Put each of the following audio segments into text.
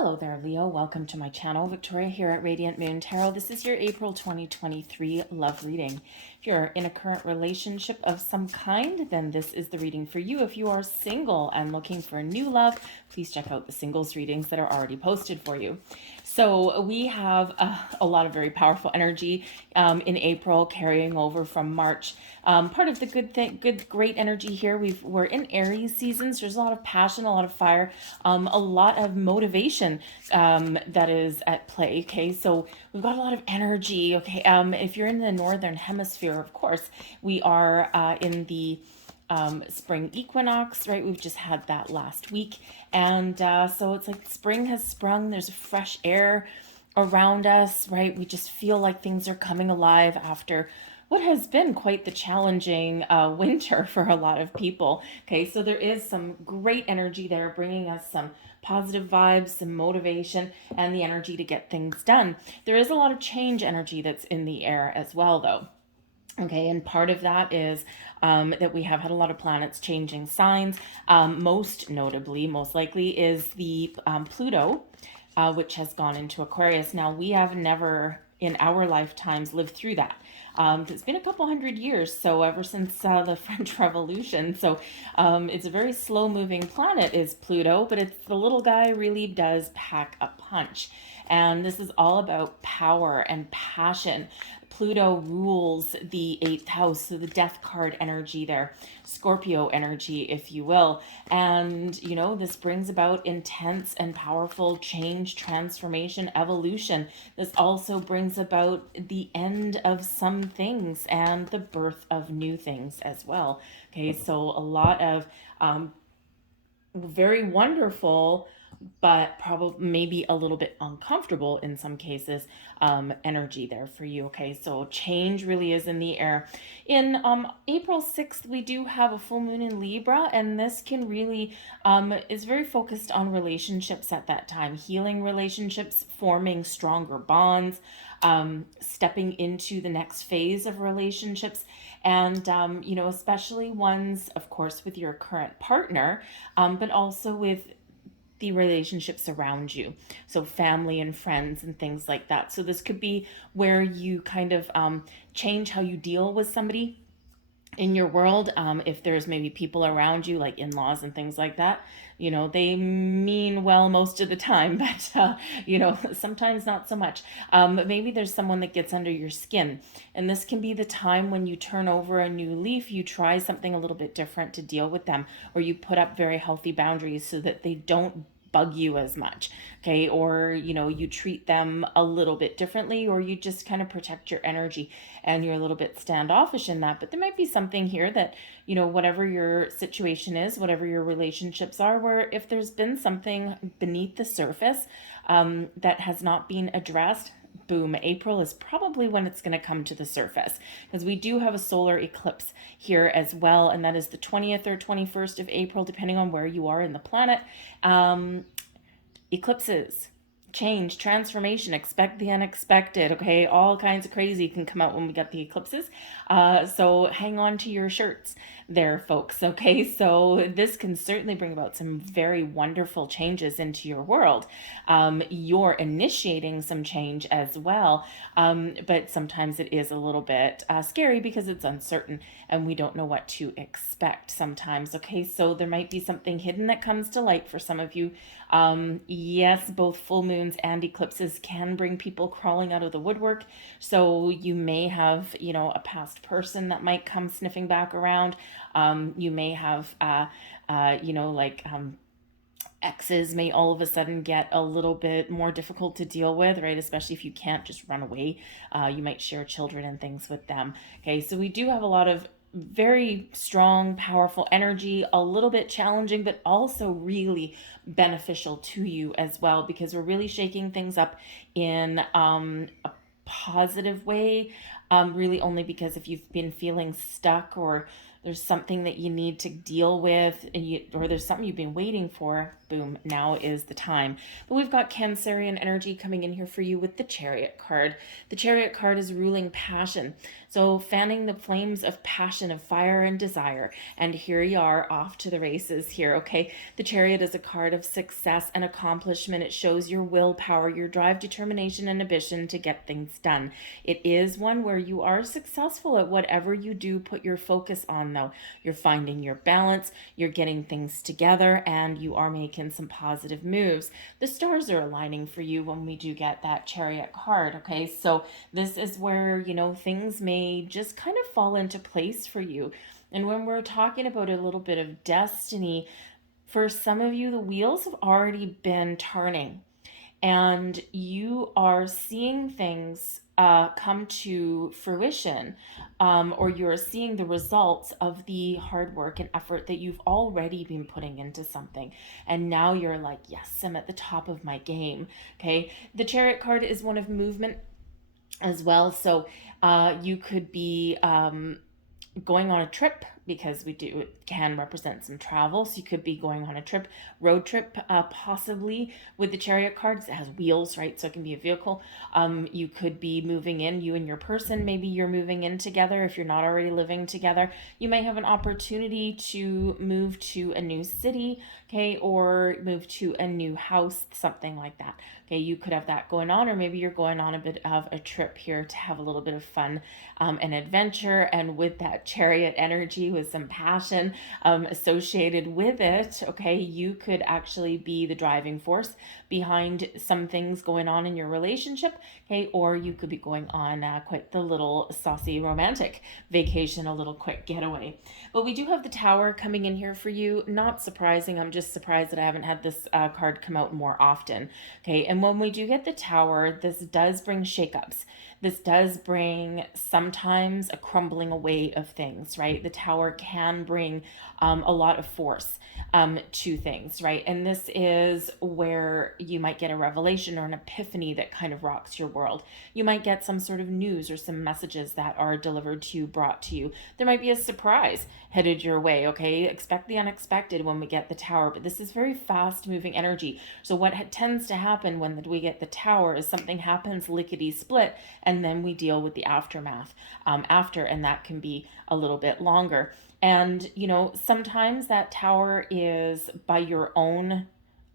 Hello there, Leo. Welcome to my channel. Victoria here at Radiant Moon Tarot. This is your April 2023 love reading. If you're in a current relationship of some kind, then this is the reading for you. If you are single and looking for a new love, please check out the singles readings that are already posted for you. So we have a lot of very powerful energy in April carrying over from March. Part of the great energy here, we're in Aries seasons. There's a lot of passion, a lot of fire, a lot of motivation that is at play. Okay, so we've got a lot of energy. Okay, if you're in the northern hemisphere, of course, we are in the spring equinox, right? We've just had that last week. And so it's like spring has sprung. There's a fresh air around us, right? We just feel like things are coming alive after what has been quite the challenging winter for a lot of people. Okay, so there is some great energy there bringing us some positive vibes, some motivation, and the energy to get things done. There is a lot of change energy that's in the air as well, though. Okay, and part of that is that we have had a lot of planets changing signs. Most notably, most likely, is the Pluto, which has gone into Aquarius. Now, we have never in our lifetimes lived through that. It's been a couple hundred years, so ever since the French Revolution. So it's a very slow-moving planet is Pluto, but it's the little guy really does pack a punch. And this is all about power and passion. Pluto rules the 8th house, so the death card energy there, Scorpio energy, if you will. And, you know, this brings about intense and powerful change, transformation, evolution. This also brings about the end of some things and the birth of new things as well. Okay, so a lot of very wonderful, but probably maybe a little bit uncomfortable in some cases energy there for you. Okay, so change really is in the air. In April 6th, we do have a full moon in Libra, and this can really is very focused on relationships at that time, healing relationships, forming stronger bonds, stepping into the next phase of relationships. And, you know, especially ones, of course, with your current partner, but also with the relationships around you, so family and friends and things like that. So this could be where you kind of change how you deal with somebody in your world. If there's maybe people around you like in-laws and things like that, you know, they mean well most of the time, but you know, sometimes not so much. But maybe there's someone that gets under your skin, and this can be the time when you turn over a new leaf, you try something a little bit different to deal with them, or you put up very healthy boundaries so that they don't bug you as much. Okay, or you know, you treat them a little bit differently, or you just kind of protect your energy and you're a little bit standoffish in that. But there might be something here that, you know, whatever your situation is, whatever your relationships are, where if there's been something beneath the surface that has not been addressed, boom, April is probably when it's going to come to the surface, because we do have a solar eclipse here as well, and that is the 20th or 21st of April, depending on where you are in the planet. Eclipses, change, transformation, expect the unexpected. Okay, all kinds of crazy can come out when we get the eclipses. So hang on to your shirts there, folks. Okay, so this can certainly bring about some very wonderful changes into your world. You're initiating some change as well, but sometimes it is a little bit scary because it's uncertain and we don't know what to expect sometimes. Okay, so there might be something hidden that comes to light for some of you. Yes, both full moons and eclipses can bring people crawling out of the woodwork. So you may have, you know, a past person that might come sniffing back around. You may have, you know, like exes may all of a sudden get a little bit more difficult to deal with, right? Especially if you can't just run away. You might share children and things with them. Okay, so we do have a lot of very strong, powerful energy, a little bit challenging, but also really beneficial to you as well, because we're really shaking things up in a positive way, really only because if you've been feeling stuck or there's something that you need to deal with, or there's something you've been waiting for, boom, now is the time. But we've got Cancerian energy coming in here for you with the Chariot card. The Chariot card is ruling passion. So fanning the flames of passion, of fire and desire. And here you are off to the races here, okay? The Chariot is a card of success and accomplishment. It shows your willpower, your drive, determination, and ambition to get things done. It is one where you are successful at whatever you do put your focus on, though. You're finding your balance, you're getting things together, and you are making some positive moves. The stars are aligning for you when we do get that Chariot card, okay? So this is where, things may just kind of fall into place for you. And when we're talking about a little bit of destiny, for some of you, the wheels have already been turning and you are seeing things come to fruition, or you're seeing the results of the hard work and effort that you've already been putting into something. And now you're like, yes, I'm at the top of my game. Okay. The Chariot card is one of movement as well. So you could be going on a trip, because it can represent some travel. So you could be going on a trip, road trip, possibly with the Chariot cards. It has wheels, right? So it can be a vehicle. You could be moving in, you and your person, maybe you're moving in together. If you're not already living together, you may have an opportunity to move to a new city, okay, or move to a new house, something like that. Okay, you could have that going on, or maybe you're going on a bit of a trip here to have a little bit of fun and adventure. And with that Chariot energy, with some passion associated with it, okay, you could actually be the driving force behind some things going on in your relationship, okay, or you could be going on quite the little saucy romantic vacation, a little quick getaway. But we do have the Tower coming in here for you. Not surprising. I'm just surprised that I haven't had this card come out more often. Okay, and when we do get the Tower, this does bring shakeups. This does bring sometimes a crumbling away of things, right? The Tower can bring a lot of force to things, right? And this is where you might get a revelation or an epiphany that kind of rocks your world. You might get some sort of news or some messages that are delivered to you, brought to you. There might be a surprise headed your way, okay? Expect the unexpected when we get the Tower, but this is very fast moving energy. So what tends to happen when we get the Tower is something happens lickety split, and then we deal with the aftermath after, and that can be a little bit longer. And, sometimes that Tower is by your own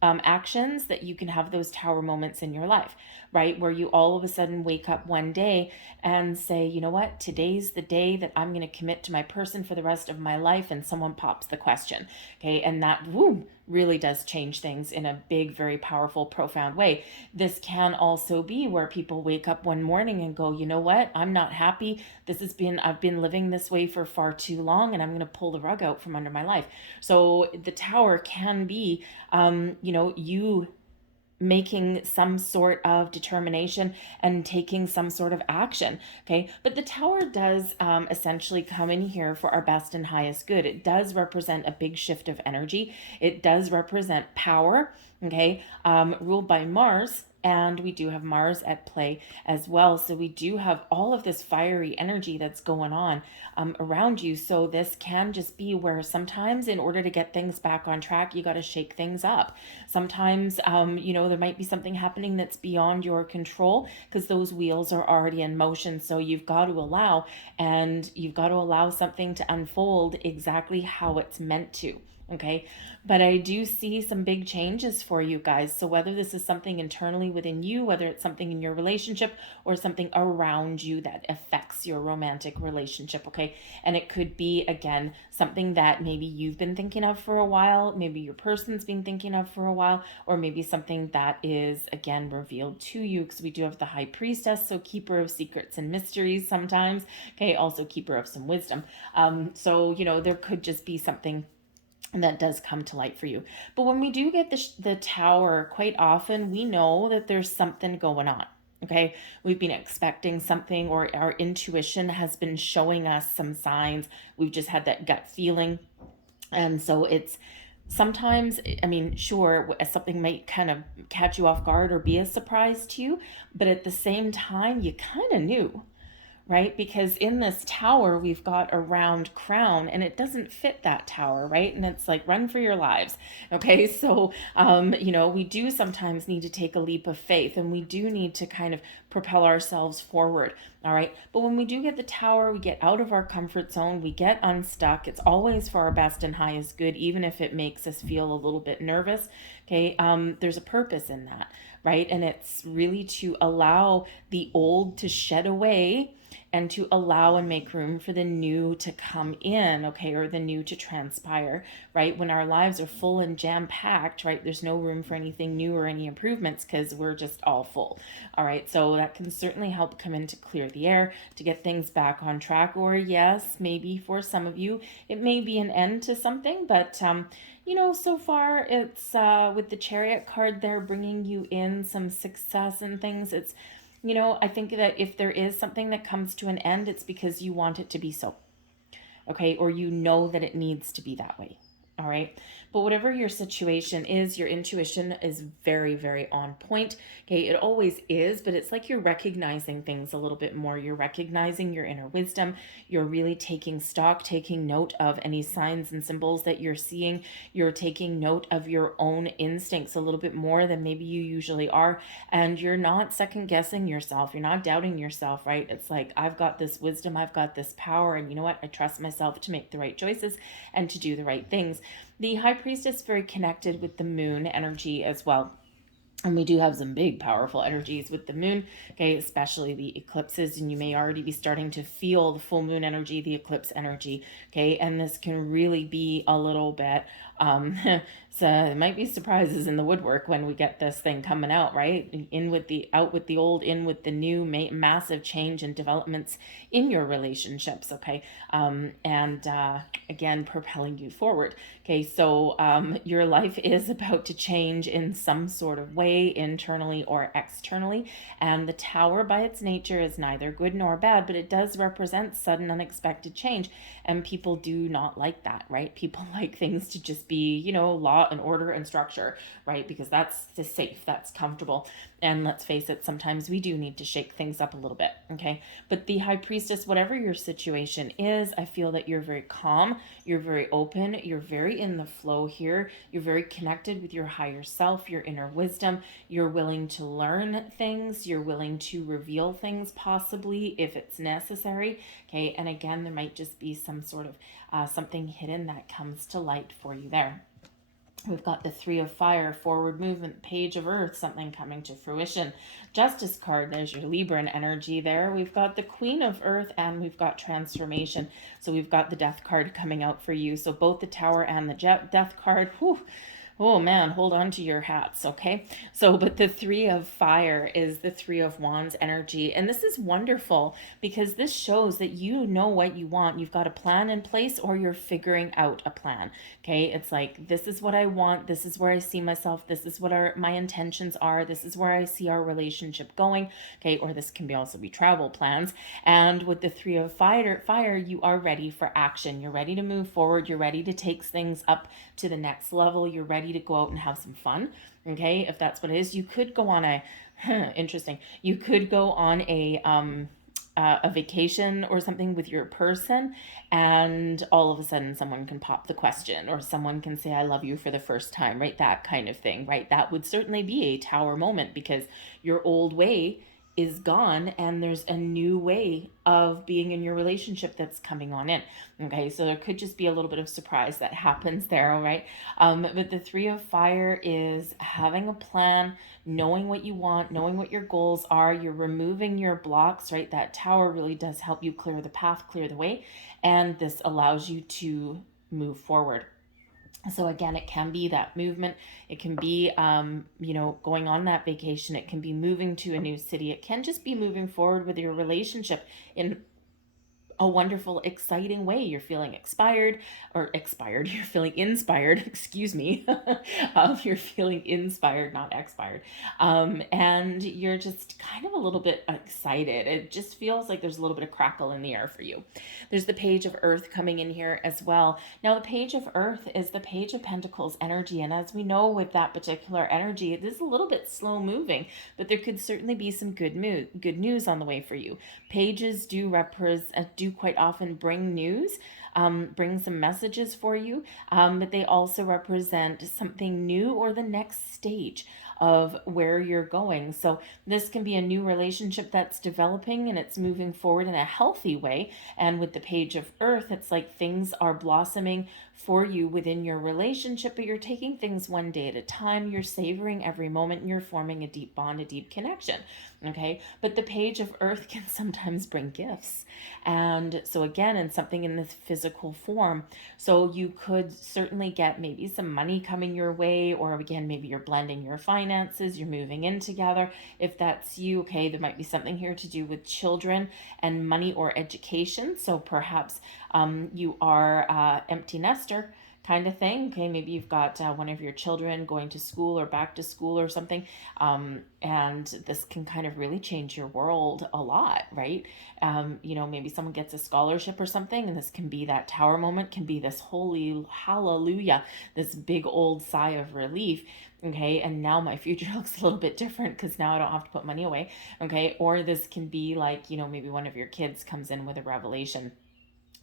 actions that you can have those Tower moments in your life, right? Where you all of a sudden wake up one day and say, you know what, today's the day that I'm going to commit to my person for the rest of my life. And someone pops the question. Okay. And that, whoom, really does change things in a big, very powerful, profound way. This can also be where people wake up one morning and go, you know what, I'm not happy. I've been living this way for far too long, and I'm going to pull the rug out from under my life. So the Tower can be, you making some sort of determination and taking some sort of action. Okay. But the Tower does essentially come in here for our best and highest good. It does represent a big shift of energy. It does represent power. Okay. Ruled by Mars. And we do have Mars at play as well. So we do have all of this fiery energy that's going on around you. So this can just be where sometimes in order to get things back on track, you got to shake things up. Sometimes, there might be something happening that's beyond your control because those wheels are already in motion. So you've got to allow something to unfold exactly how it's meant to. Okay. But I do see some big changes for you guys. So whether this is something internally within you, whether it's something in your relationship or something around you that affects your romantic relationship. Okay. And it could be, again, something that maybe you've been thinking of for a while, maybe your person's been thinking of for a while, or maybe something that is, again, revealed to you, because we do have the High Priestess. So keeper of secrets and mysteries sometimes. Okay. Also keeper of some wisdom. So, there could just be something that does come to light for you. But when we do get the Tower, quite often we know that there's something going on. Okay, we've been expecting something, or our intuition has been showing us some signs. We've just had that gut feeling. And so it's sometimes, sure, something might kind of catch you off guard or be a surprise to you, but at the same time, you kind of knew. right? Because in this tower, we've got a round crown and it doesn't fit that tower, right? And it's like, run for your lives. Okay. So, we do sometimes need to take a leap of faith, and we do need to kind of propel ourselves forward. All right. But when we do get the tower, we get out of our comfort zone, we get unstuck. It's always for our best and highest good, even if it makes us feel a little bit nervous. Okay. There's a purpose in that, right? And it's really to allow the old to shed away and to allow and make room for the new to come in, okay, or the new to transpire, right? When our lives are full and jam packed, right, there's no room for anything new or any improvements because we're just all full. All right, so that can certainly help come in to clear the air, to get things back on track. Or, yes, maybe for some of you, it may be an end to something, but so far it's with the Chariot card there bringing you in some success and things. It's, I think that if there is something that comes to an end, it's because you want it to be so. Okay, or that it needs to be that way. All right. But whatever your situation is, your intuition is very, very on point. Okay. It always is, but it's like you're recognizing things a little bit more. You're recognizing your inner wisdom. You're really taking stock, taking note of any signs and symbols that you're seeing. You're taking note of your own instincts a little bit more than maybe you usually are. And you're not second guessing yourself. You're not doubting yourself, right? It's like, I've got this wisdom, I've got this power, and you know what? I trust myself to make the right choices and to do the right things. The High Priestess is very connected with the moon energy as well. And we do have some big, powerful energies with the moon, okay, especially the eclipses. And you may already be starting to feel the full moon energy, the eclipse energy, okay? And this can really be a little bit, so it might be surprises in the woodwork when we get this thing coming out, right? In with the, out with the old, in with the new, massive change and developments in your relationships, okay? And again, propelling you forward. Okay, so your life is about to change in some sort of way, internally or externally. And the tower, by its nature, is neither good nor bad, but it does represent sudden, unexpected change. And people do not like that, right? People like things to just be, law and order and structure, right? Because that's safe, that's comfortable. And let's face it, sometimes we do need to shake things up a little bit, okay? But the High Priestess, whatever your situation is, I feel that you're very calm, you're very open, you're very in the flow here, you're very connected with your higher self, your inner wisdom, you're willing to learn things, you're willing to reveal things possibly if it's necessary, okay? And again, there might just be some sort of something hidden that comes to light for you there. We've got the Three of Fire, forward movement, Page of Earth, something coming to fruition. Justice card, there's your Libran energy there. We've got the Queen of Earth, and we've got transformation. So we've got the Death card coming out for you. So both the Tower and the Death card, whew, oh man, hold on to your hats, okay? So, but the Three of Fire is the Three of Wands energy. And this is wonderful because this shows that you know what you want. You've got a plan in place, or you're figuring out a plan, okay? It's like, this is what I want. This is where I see myself. This is what my intentions are. This is where I see our relationship going, okay? Or this can also be travel plans. And with the Three of Fire, you are ready for action. You're ready to move forward. You're ready to take things up to the next level. You're ready to go out and have some fun, okay? If that's what it is, you could go on interesting. You could go on a vacation or something with your person, and all of a sudden someone can pop the question, or someone can say, I love you for the first time, right? That kind of thing, right? That would certainly be a tower moment because your old way is gone and there's a new way of being in your relationship that's coming on in. Okay, so there could just be a little bit of surprise that happens there, all right? But the Three of Fire is having a plan, knowing what you want, knowing what your goals are. You're removing your blocks, right? That Tower really does help you clear the path, clear the way, and this allows you to move forward. So again, it can be that movement. It can be, going on that vacation. It can be moving to a new city. It can just be moving forward with your relationship in a wonderful, exciting way. You're feeling expired, you're feeling inspired, excuse me. You're feeling inspired, not expired. And you're just kind of a little bit excited. It just feels like there's a little bit of crackle in the air for you. There's the Page of Earth coming in here as well. Now, the Page of Earth is the Page of Pentacles energy. And as we know with that particular energy, it is a little bit slow moving, but there could certainly be some good news on the way for you. Pages do quite often bring news, bring some messages for you, but they also represent something new or the next stage of where you're going. So this can be a new relationship that's developing and it's moving forward in a healthy way. And with the Page of Earth, it's like things are blossoming for you within your relationship, but you're taking things one day at a time. You're savoring every moment and you're forming a deep bond, a deep connection. Okay. But the Page of Earth can sometimes bring gifts. And so again, in something in this physical form. So you could certainly get maybe some money coming your way, or again, maybe you're blending your finances, you're moving in together. If that's you, okay, there might be something here to do with children and money or education. So perhaps you are empty nester kind of thing. Okay, maybe you've got one of your children going to school or back to school or something, and this can kind of really change your world a lot, right? Maybe someone gets a scholarship or something, and this can be that tower moment, can be this holy hallelujah, this big old sigh of relief. Okay, and now my future looks a little bit different because now I don't have to put money away. Okay, or this can be like, maybe one of your kids comes in with a revelation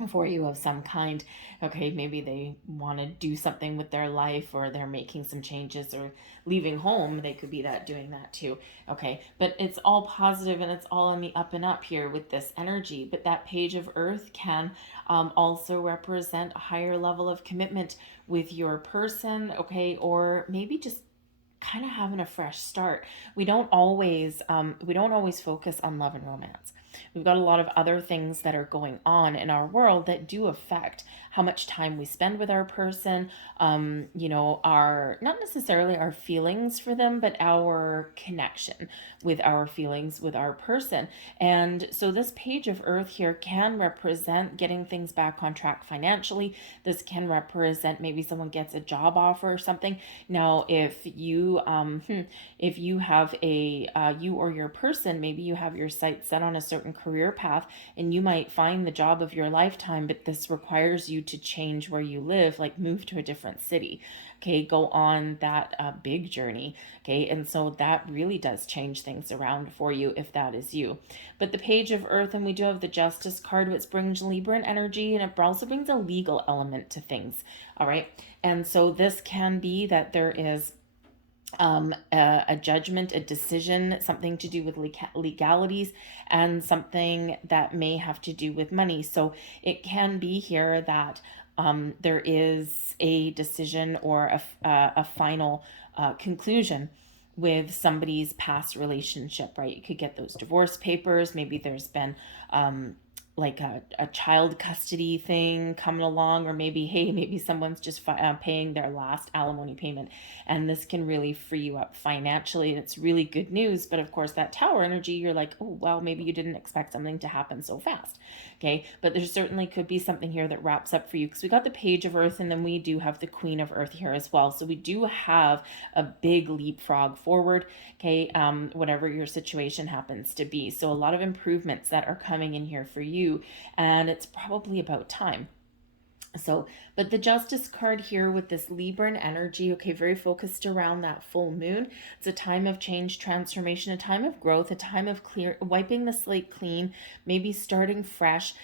for you of some kind. Okay, maybe they want to do something with their life, or they're making some changes or leaving home. They could be doing that too. Okay, but it's all positive and it's all on the up and up here with this energy. But that Page of Earth can also represent a higher level of commitment with your person. Okay, or maybe just kind of having a fresh start. We don't always focus on love and romance. We've got a lot of other things that are going on in our world that do affect how much time we spend with our person, our, not necessarily our feelings for them, but our connection with our feelings with our person. And so this Page of Earth here can represent getting things back on track financially. This can represent maybe someone gets a job offer or something. Now, if you have you or your person, maybe you have your sights set on a certain career path and you might find the job of your lifetime, but this requires you to change where you live, like move to a different city. Okay, go on that big journey. Okay, and so that really does change things around for you if that is you. But the Page of Earth, and we do have the Justice card, which brings Libran energy, and it also brings a legal element to things. All right, and so this can be that there is a judgment, a decision, something to do with legalities, and something that may have to do with money. So it can be here that there is a decision or a final conclusion with somebody's past relationship, right? You could get those divorce papers. Maybe there's been like a child custody thing coming along, or maybe someone's just paying their last alimony payment, and this can really free you up financially, and it's really good news. But of course, that Tower energy, you're like, oh well, maybe you didn't expect something to happen so fast. Okay, but there certainly could be something here that wraps up for you, because we got the Page of Earth, and then we do have the Queen of Earth here as well. So we do have a big leapfrog forward. Okay, whatever your situation happens to be. So a lot of improvements that are coming in here for you, and it's probably about time. So, but the Justice card here with this Libran energy, okay, very focused around that full moon. It's a time of change, transformation, a time of growth, a time of wiping the slate clean, maybe starting fresh.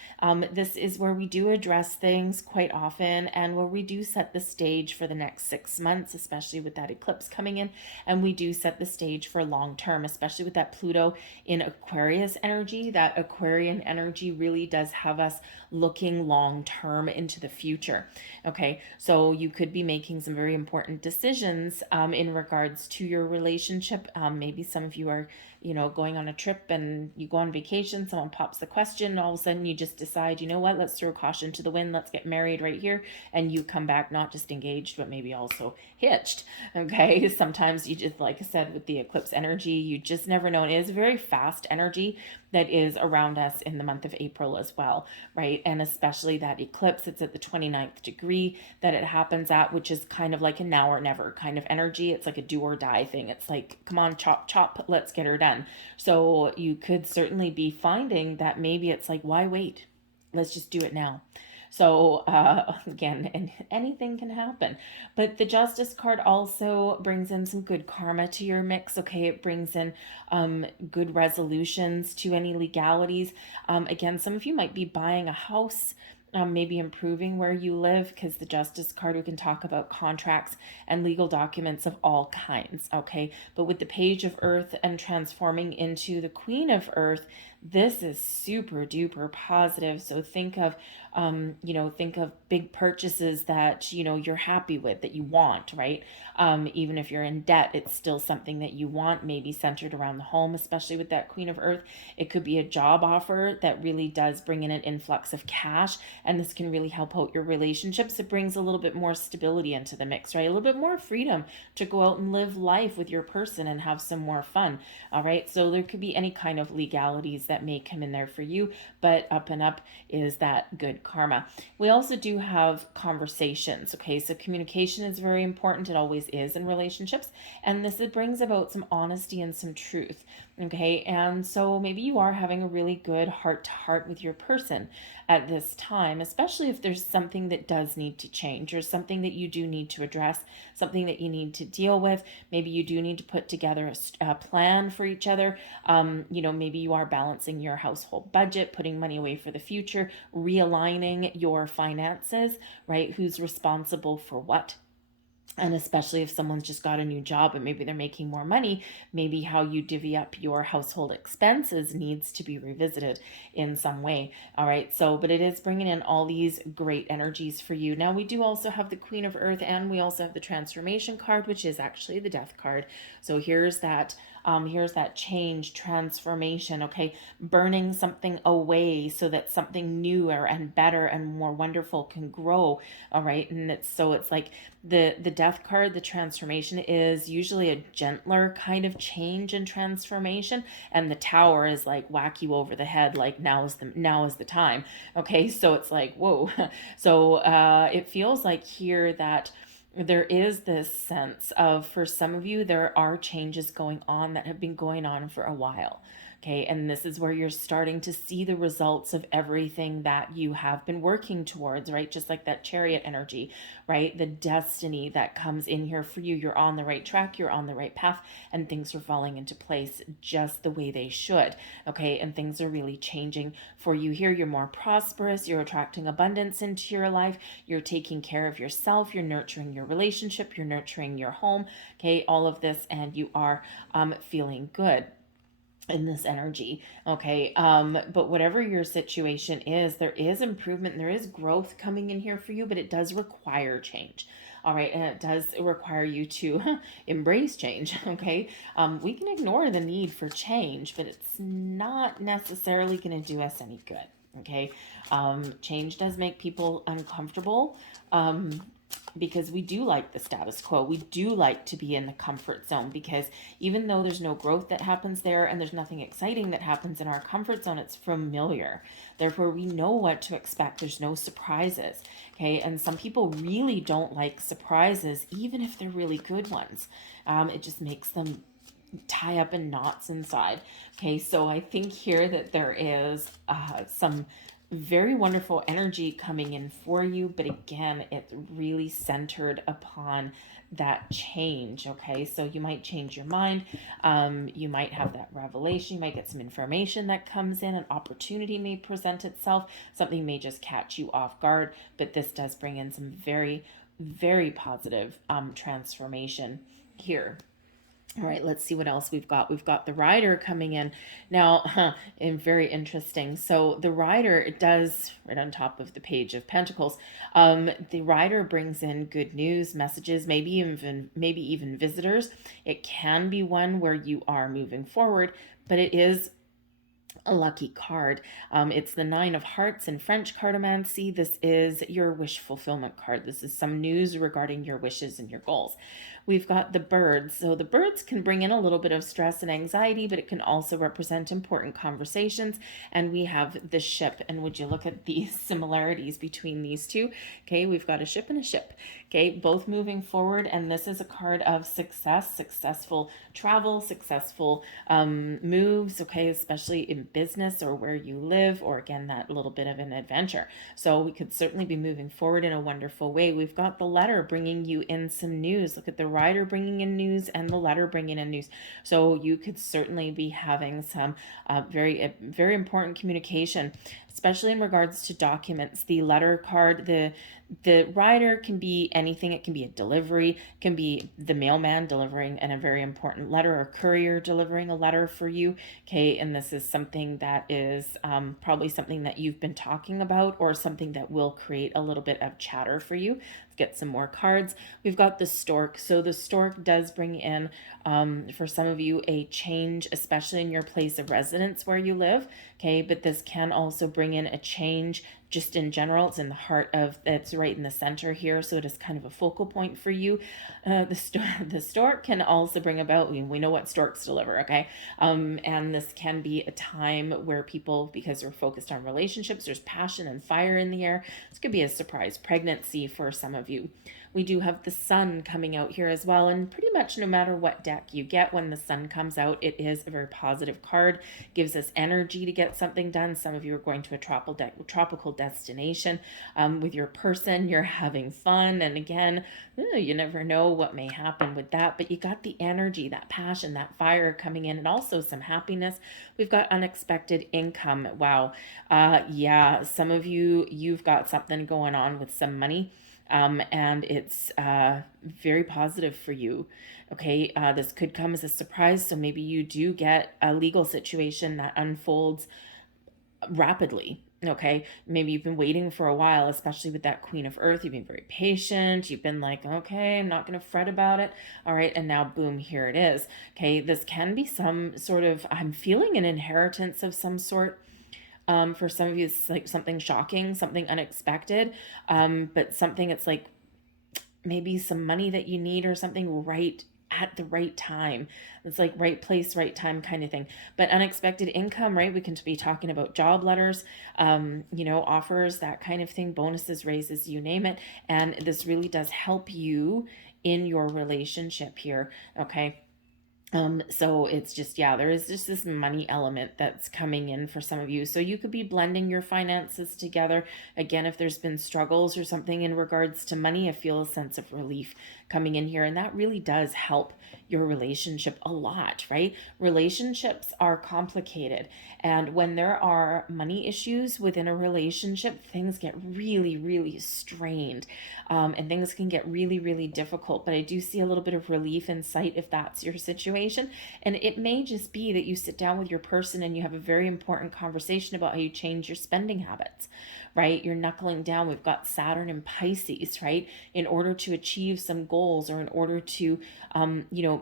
This is where we do address things quite often, and where we do set the stage for the next 6 months, especially with that eclipse coming in, and we do set the stage for long term, especially with that Pluto in Aquarius energy. That Aquarian energy really does have us looking long term into the future. Okay, so you could be making some very important decisions in regards to your relationship. Maybe some of you are going on a trip and you go on vacation, someone pops the question, and all of a sudden you just decide, you know what, let's throw caution to the wind, let's get married right here, and you come back not just engaged, but maybe also hitched. Okay, sometimes you just, like I said, with the eclipse energy, you just never know. And it is a very fast energy that is around us in the month of April as well, right? And especially that eclipse, it's at the 29th degree that it happens at, which is kind of like a now or never kind of energy. It's like a do or die thing. It's like, come on, chop, chop, let's get her done. So you could certainly be finding that maybe it's like, why wait? Let's just do it now. So again, and anything can happen. But the Justice card also brings in some good karma to your mix. Okay, it brings in good resolutions to any legalities. Again, some of you might be buying a house. Maybe improving where you live, because the Justice card, we can talk about contracts and legal documents of all kinds, okay? But with the Page of Earth and transforming into the Queen of Earth, this is super duper positive. So think of think of big purchases that you're happy with, that you want, right? Even if you're in debt, it's still something that you want, maybe centered around the home, especially with that Queen of Earth. It could be a job offer that really does bring in an influx of cash, and this can really help out your relationships. It brings a little bit more stability into the mix, right? A little bit more freedom to go out and live life with your person and have some more fun. All right, so there could be any kind of legalities that may come in there for you, but up and up is that good karma. We also do have conversations, okay? So communication is very important. It always is in relationships, and this brings about some honesty and some truth, okay? And so maybe you are having a really good heart-to-heart with your person at this time, especially if there's something that does need to change, or something that you do need to address, something that you need to deal with. Maybe you do need to put together a plan for each other. Maybe you are balancing your household budget, putting money away for the future, realigning your finances, right? Who's responsible for what? And especially if someone's just got a new job and maybe they're making more money, maybe how you divvy up your household expenses needs to be revisited in some way. All right. So, but it is bringing in all these great energies for you. Now, we do also have the Queen of Earth, and we also have the Transformation card, which is actually the Death card. So here's that change, transformation, okay? Burning something away so that something newer and better and more wonderful can grow, all right? And it's like the Death card, the transformation, is usually a gentler kind of change and transformation, and the Tower is like whack you over the head, like now is the time, okay? So it's like, whoa. So it feels like here that there is this sense of, for some of you, there are changes going on that have been going on for a while. Okay, and this is where you're starting to see the results of everything that you have been working towards, right? Just like that Chariot energy, right? The destiny that comes in here for you. You're on the right track, you're on the right path, and things are falling into place just the way they should. Okay, and things are really changing for you here. You're more prosperous, you're attracting abundance into your life, you're taking care of yourself, you're nurturing your relationship, you're nurturing your home, okay, all of this, and you are feeling good in this energy, okay? But whatever your situation is, there is improvement and there is growth coming in here for you, but it does require change. All right, and it does require you to embrace change, okay? We can ignore the need for change, but it's not necessarily going to do us any good, okay? Change does make people uncomfortable. Because we do like the status quo. We do like to be in the comfort zone, because even though there's no growth that happens there and there's nothing exciting that happens in our comfort zone, it's familiar. Therefore, we know what to expect. There's no surprises. Okay, and some people really don't like surprises, even if they're really good ones. It just makes them tie up in knots inside. Okay, so I think here that there is some very wonderful energy coming in for you, but again, it's really centered upon that change. Okay, so you might change your mind, you might have that revelation, you might get some information that comes in, an opportunity may present itself, something may just catch you off guard, but this does bring in some very, very positive transformation here. All right, let's see what else we've got. We've got the rider coming in now, and very interesting. So the rider, it does right on top of the page of Pentacles. The rider brings in good news, messages, maybe even visitors. It can be one where you are moving forward, but it is a lucky card. It's the Nine of Hearts in French cartomancy. This is your wish fulfillment card. This is some news regarding your wishes and your goals. We've got the birds. So the birds can bring in a little bit of stress and anxiety, but it can also represent important conversations. And we have the ship. And would you look at the similarities between these two? Okay, we've got a ship and a ship. Okay, both moving forward. And this is a card of success, successful travel, successful moves, okay, especially in business or where you live, or again, that little bit of an adventure. So we could certainly be moving forward in a wonderful way. We've got the letter bringing you in some news. Look at the rider bringing in news and the letter bringing in news. So you could certainly be having some very important communication, especially in regards to documents. The letter card, the rider can be anything. It can be a delivery, can be the mailman delivering a very important letter, or courier delivering a letter for you. Okay, and this is something that is probably something that you've been talking about, or something that will create a little bit of chatter for you. Let's get some more cards. We've got the stork. So the stork does bring in, for some of you, a change, especially in your place of residence where you live. Okay, but this can also bring in a change just in general. It's in the heart of, it's right in the center here, so it is kind of a focal point for you. The stork can also bring about, we know what storks deliver, okay? And this can be a time where people, because they're focused on relationships, there's passion and fire in the air. This could be a surprise pregnancy for some of you. We do have the sun coming out here as well, and pretty much no matter what deck you get, when the sun comes out, it is a very positive card. Gives us energy to get something done. Some of you are going to a tropical destination with your person. You're having fun, and again, you never know what may happen with that, but you got the energy, that passion, that fire coming in, and also some happiness. We've got unexpected income. Wow. Yeah, some of you, you've got something going on with some money. And it's very positive for you. Okay, this could come as a surprise. So maybe you do get a legal situation that unfolds rapidly. Okay, maybe you've been waiting for a while, especially with that Queen of Earth. You've been very patient. You've been like, okay, I'm not going to fret about it. All right, and now boom, here it is. Okay, this can be some sort of, I'm feeling an inheritance of some sort. For some of you, it's like something shocking, something unexpected, but something, it's like maybe some money that you need, or something right at the right time. It's like right place, right time kind of thing. But unexpected income, right? We can be talking about job letters, offers, that kind of thing, bonuses, raises, you name it. And this really does help you in your relationship here, okay? So it's just, yeah, there is just this money element that's coming in for some of you. So you could be blending your finances together. Again, if there's been struggles or something in regards to money, I feel a sense of relief coming in here. And that really does help your relationship a lot, right? Relationships are complicated. And when there are money issues within a relationship, things get really, really strained. And things can get really, really difficult. But I do see a little bit of relief in sight if that's your situation. And it may just be that you sit down with your person and you have a very important conversation about how you change your spending habits, right? You're knuckling down. We've got Saturn and Pisces, right? In order to achieve some goals, or in order to,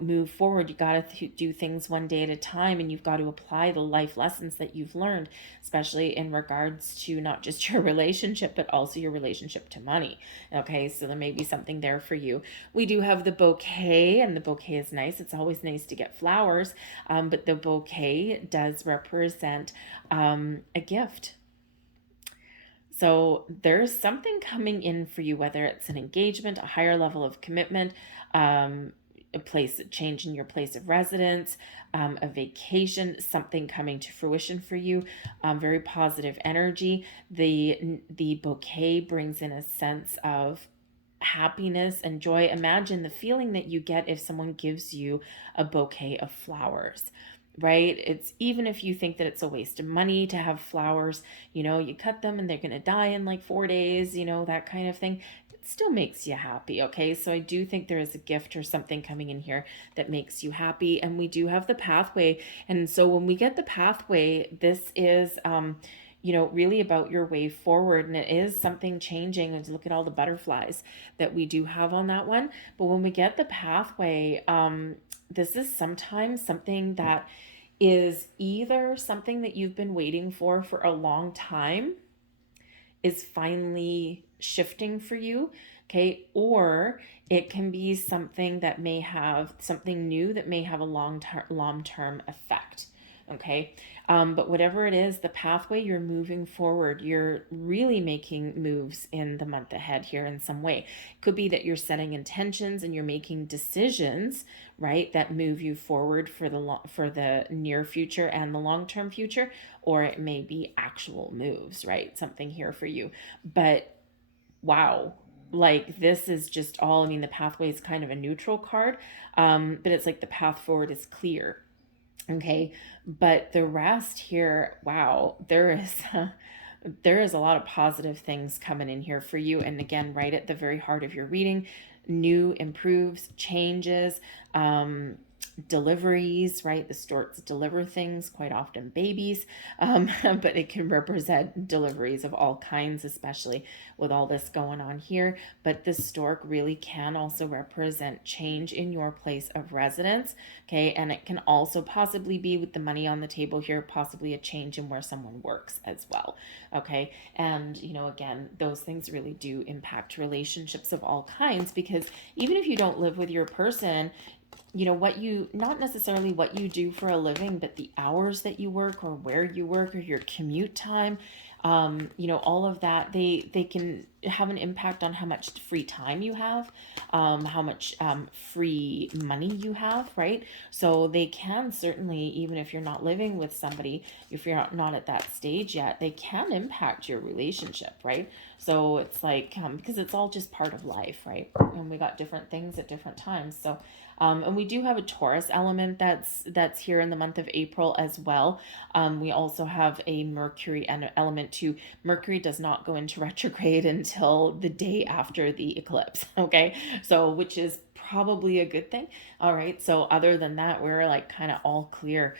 move forward, you got to do things one day at a time, and you've got to apply the life lessons that you've learned, especially in regards to not just your relationship, but also your relationship to money. Okay, so there may be something there for you. We do have the bouquet, and the bouquet is nice. It's always nice to get flowers, but the bouquet does represent a gift. So there's something coming in for you, whether it's an engagement, a higher level of commitment, a change in your place of residence, a vacation, something coming to fruition for you, very positive energy. The bouquet brings in a sense of happiness and joy. Imagine the feeling that you get if someone gives you a bouquet of flowers, right? It's, even if you think that it's a waste of money to have flowers, you cut them and they're going to die in like 4 days, that kind of thing. still makes you happy. Okay, so I do think there is a gift or something coming in here that makes you happy. And we do have the pathway. And so when we get the pathway, this is really about your way forward, and it is something changing. And look at all the butterflies that we do have on that one. But when we get the pathway, this is sometimes something that is either something that you've been waiting for a long time is finally shifting for you, okay? Or it can be something that may have something new that may have a long-term effect, okay? But whatever it is, the pathway, you're moving forward. You're really making moves in the month ahead here in some way. It could be that you're setting intentions and you're making decisions, right, that move you forward for the near future and the long-term future, or it may be actual moves, right? Something here for you. But wow, like this is just all, I mean, the pathway is kind of a neutral card, but it's like the path forward is clear. Okay, but the rest here, wow, there is a lot of positive things coming in here for you. And again, right at the very heart of your reading, new improves, changes, deliveries, right? The storks deliver things, quite often babies, but it can represent deliveries of all kinds, especially with all this going on here. But the stork really can also represent change in your place of residence, okay? And it can also possibly be, with the money on the table here, possibly a change in where someone works as well, okay? And, again, those things really do impact relationships of all kinds, because even if you don't live with your person, what you, not necessarily what you do for a living, but the hours that you work or where you work or your commute time, all of that, they can have an impact on how much free time you have, how much free money you have, right? So they can certainly, even if you're not living with somebody, if you're not at that stage yet, they can impact your relationship, right? So it's like, because it's all just part of life, right? And we got different things at different times. So and we do have a Taurus element that's here in the month of April as well. We also have a Mercury element too. Mercury does not go into retrograde until the day after the eclipse, okay? So, which is probably a good thing. All right, so other than that, we're like kind of all clear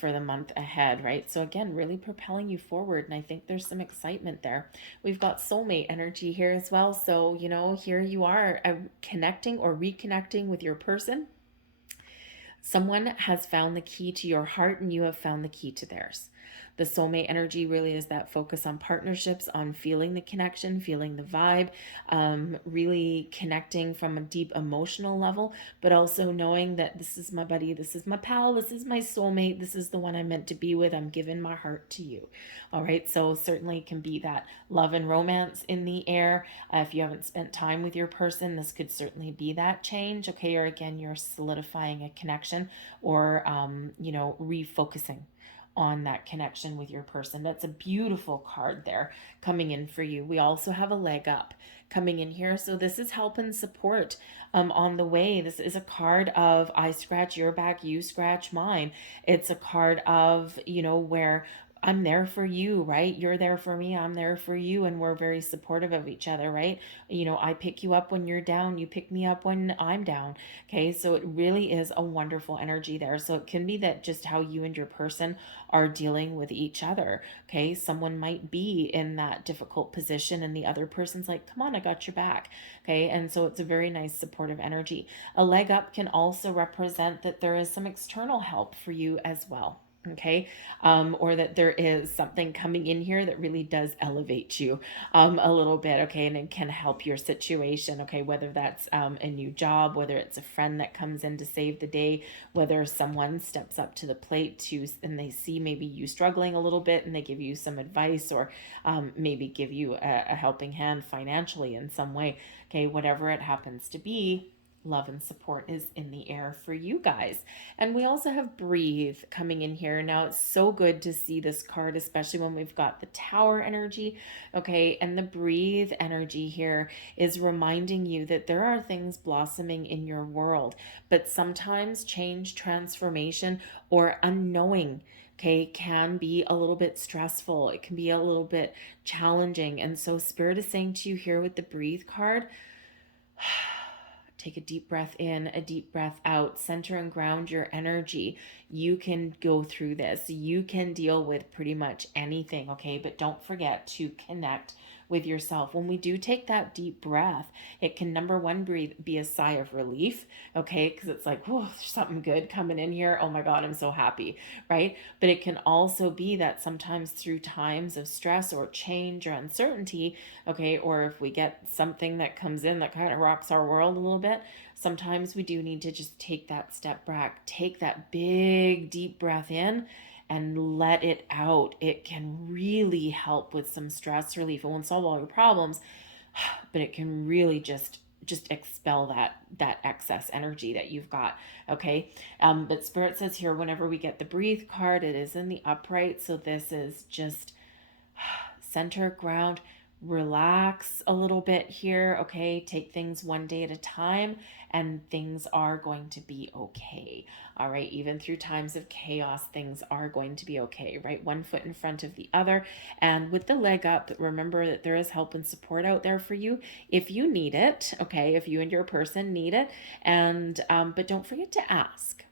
for the month ahead, right? So again, really propelling you forward, and I think there's some excitement there. We've got soulmate energy here as well. So, here you are connecting or reconnecting with your person. Someone has found the key to your heart, and you have found the key to theirs. The soulmate energy really is that focus on partnerships, on feeling the connection, feeling the vibe, really connecting from a deep emotional level, but also knowing that this is my buddy, this is my pal, this is my soulmate, this is the one I'm meant to be with. I'm giving my heart to you. All right, so certainly can be that love and romance in the air. If you haven't spent time with your person, this could certainly be that change, okay? Or again, you're solidifying a connection, or, refocusing on that connection with your person. That's a beautiful card there coming in for you. We also have a leg up coming in here. So this is help and support on the way. This is a card of I scratch your back, you scratch mine. It's a card of, where I'm there for you, right? You're there for me, I'm there for you, and we're very supportive of each other, right? I pick you up when you're down, you pick me up when I'm down, okay? So it really is a wonderful energy there. So it can be that just how you and your person are dealing with each other, okay? Someone might be in that difficult position, and the other person's like, come on, I got your back, okay? And so it's a very nice supportive energy. A leg up can also represent that there is some external help for you as well, okay? Or that there is something coming in here that really does elevate you a little bit, okay? And it can help your situation, okay? Whether that's a new job, whether it's a friend that comes in to save the day, whether someone steps up to the plate and they see maybe you struggling a little bit and they give you some advice, or maybe give you a helping hand financially in some way, okay? Whatever it happens to be, love and support is in the air for you guys. And we also have breathe coming in here. Now it's so good to see this card, especially when we've got the tower energy, okay? And the breathe energy here is reminding you that there are things blossoming in your world, but sometimes change, transformation, or unknowing okay, can be a little bit stressful. It can be a little bit challenging. And so Spirit is saying to you here with the breathe card, take a deep breath in, a deep breath out, center and ground your energy. You can go through this. You can deal with pretty much anything, okay? But don't forget to connect with yourself. When we do take that deep breath, it can, number one, be a sigh of relief, okay? Because it's like, whoa, there's something good coming in here. Oh my God, I'm so happy, right? But it can also be that sometimes through times of stress or change or uncertainty, okay, or if we get something that comes in that kind of rocks our world a little bit, sometimes we do need to just take that step back, take that big deep breath in and let it out. It can really help with some stress relief. It won't solve all your problems, but it can really just expel that excess energy that you've got. Okay. But Spirit says here, whenever we get the breathe card, it is in the upright. So this is just center, ground, relax a little bit here, okay? Take things one day at a time, and things are going to be okay, all right? Even through times of chaos, things are going to be okay, right? One foot in front of the other. And with the leg up, remember that there is help and support out there for you if you need it, okay? If you and your person need it. And, but don't forget to ask.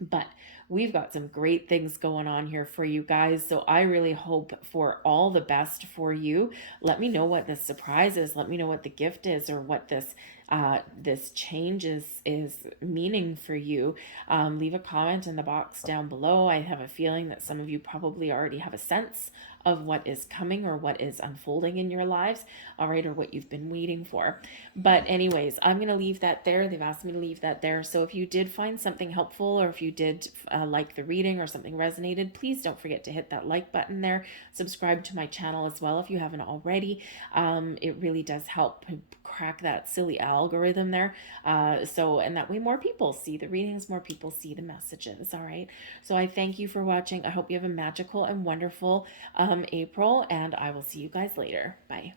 But we've got some great things going on here for you guys. So I really hope for all the best for you. Let me know what the surprise is. Let me know what the gift is, or what this change is meaning for you. Leave a comment in the box down below. I have a feeling that some of you probably already have a sense of what is coming or what is unfolding in your lives, all right, or what you've been waiting for. But anyways, I'm going to leave that there. They've asked me to leave that there. So if you did find something helpful, or if you did like the reading or something resonated, please don't forget to hit that like button there. Subscribe to my channel as well if you haven't already. It really does help crack that silly algorithm there. And that way more people see the readings, more people see the messages, all right? So I thank you for watching. I hope you have a magical and wonderful April, and I will see you guys later. Bye.